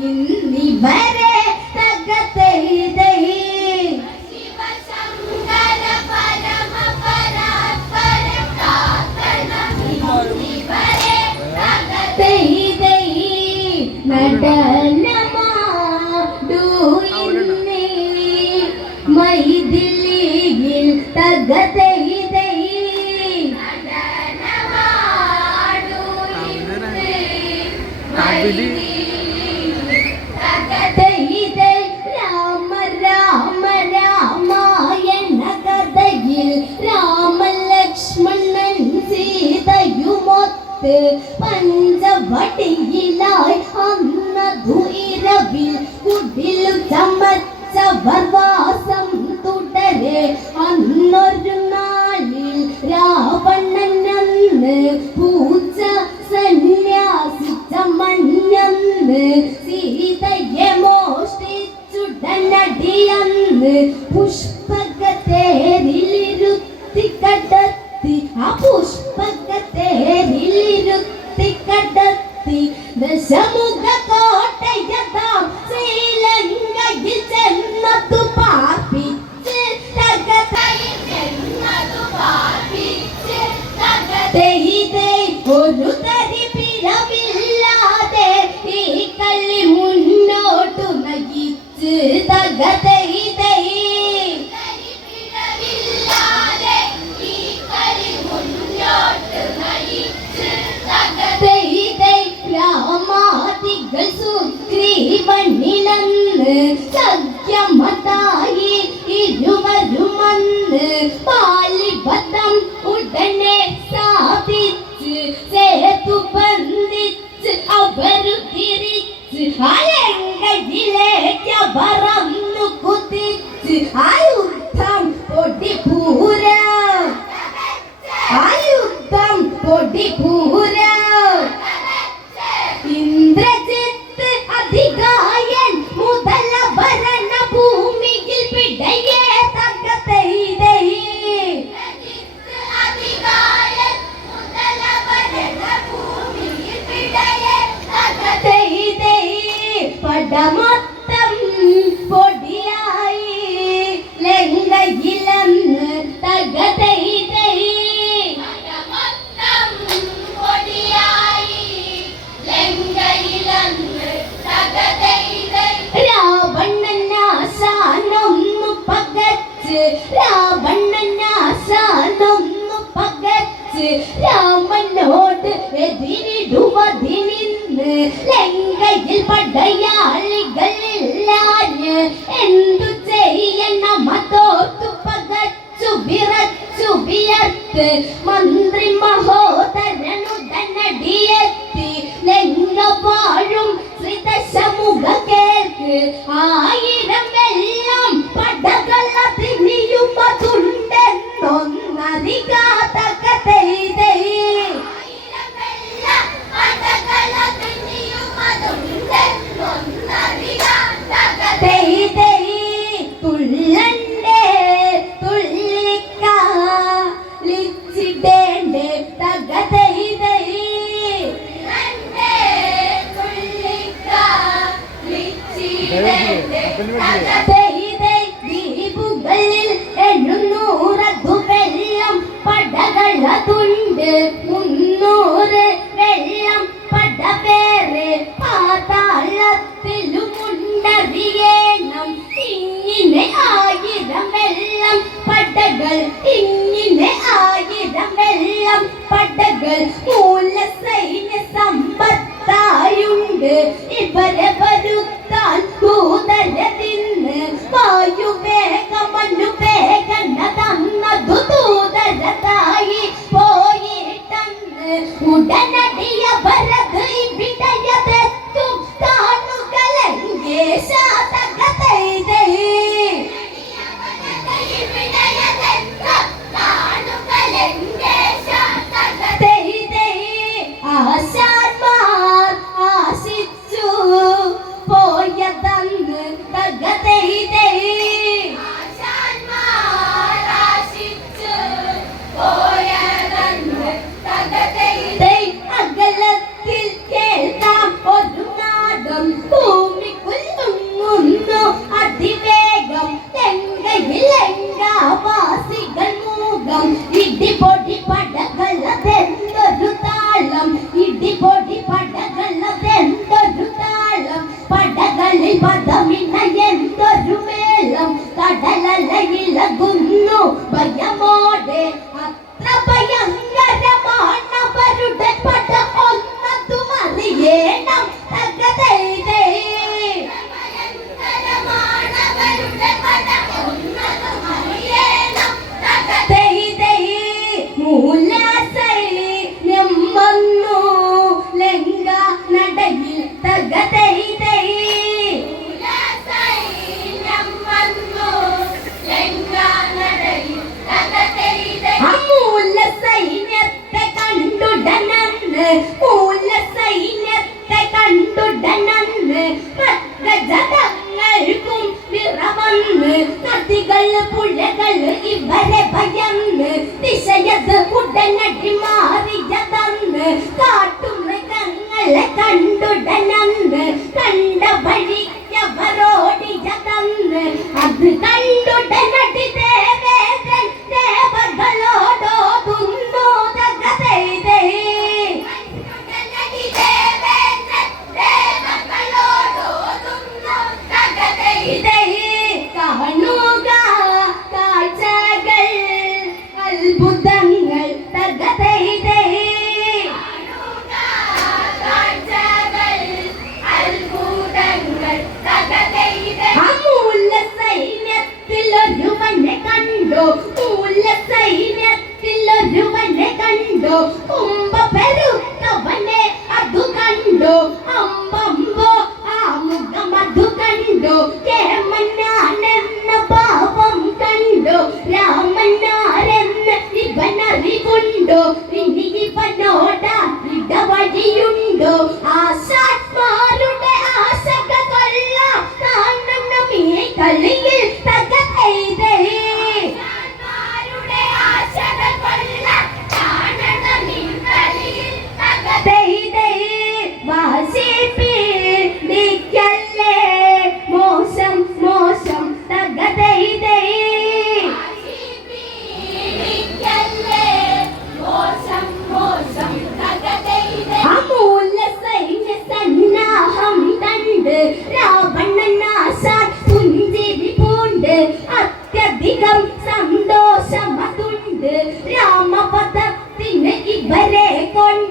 നിന്നിവർ ദയാളികളില്ലാഞ്ഞ് എന്തു മന്ത്രി ആയിരം എല്ലാം പടകളതിരിയുമതുണ്ടെന്നൊന്നറികാത കഥ பட்டங்கள்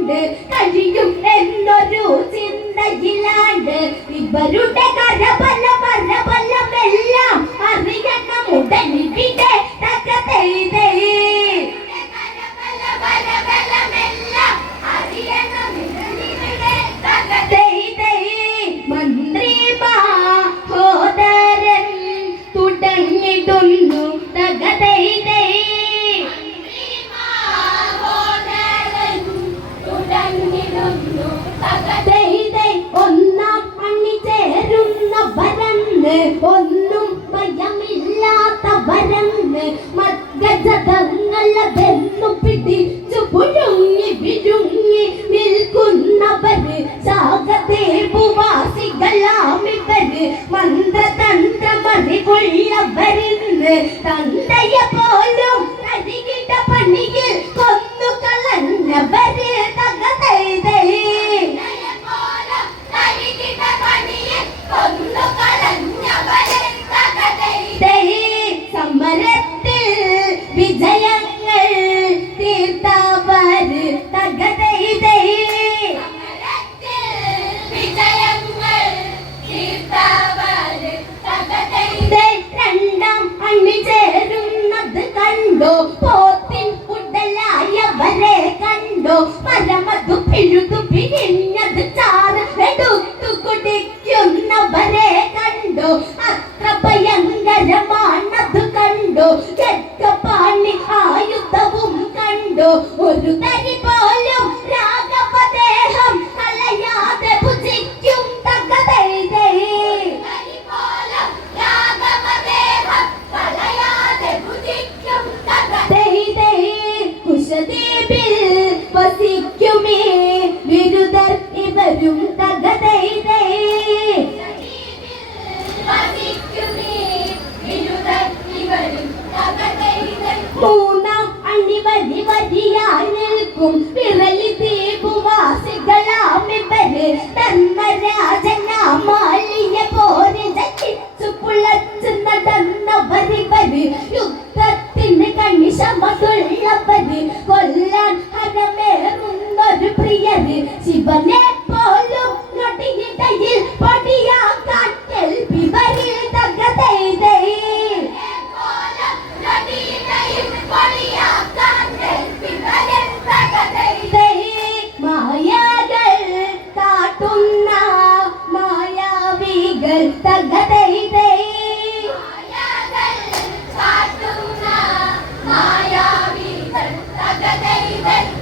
കൊണ്ട് കഴിയും എന്നൊരു ചിന്തയിലാണ്ട് ഇവരുടെ ഒന്നും ഭയമില്ലാത്ത വരങ്ങ് മദ്ഗജതങ്ങളെ കണ്ടോ ഒരു തരി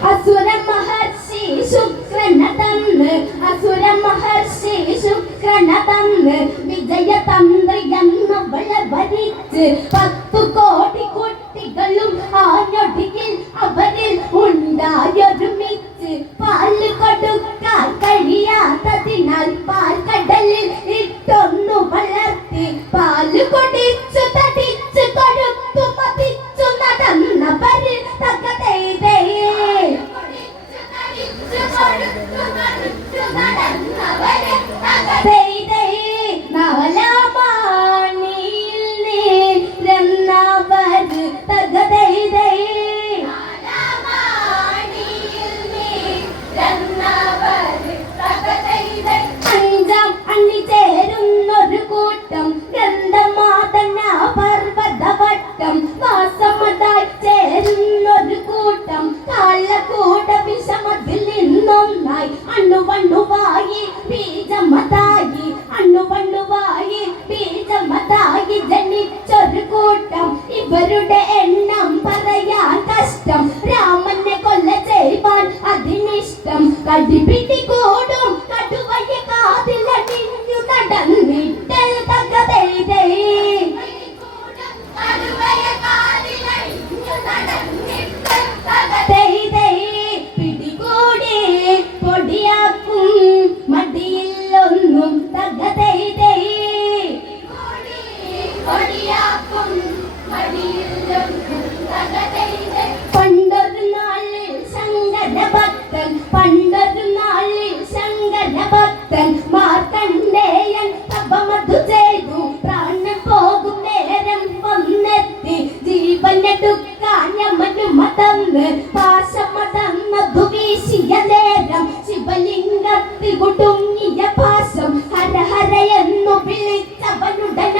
അസുര മഹർഷി ശുക്രന തന്ന് അസുര മഹർഷി ശുക്രന തന്ന് വിജയ തന്ത്രി എന്നവളെ ഭരിച്ച് പത്തു കോടി കുട്ടികളും ആനൊടിയിൽ അവരിൽ ഉണ്ടായൊരു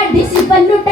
ನಡೆಸಿ ಬಲ್ಲುಟ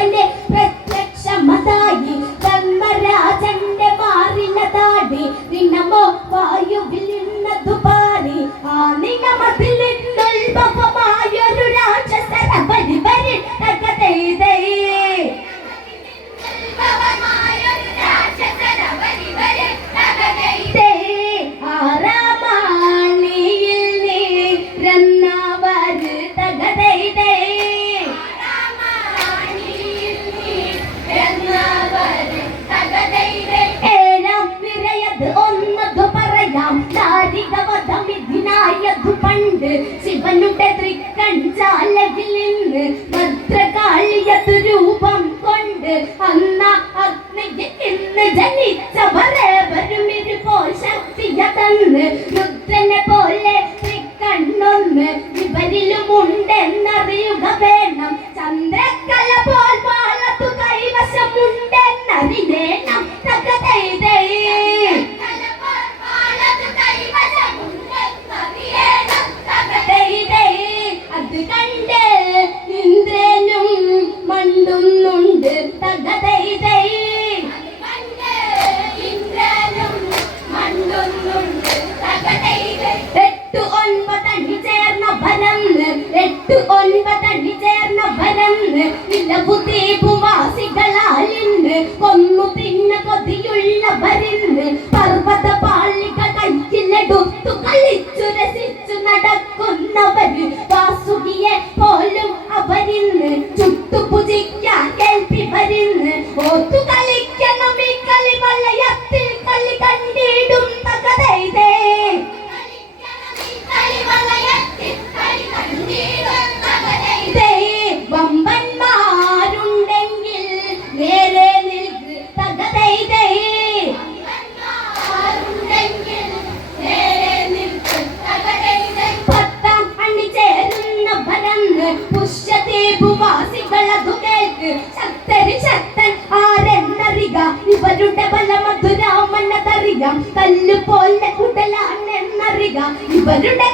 ഇവരുടെ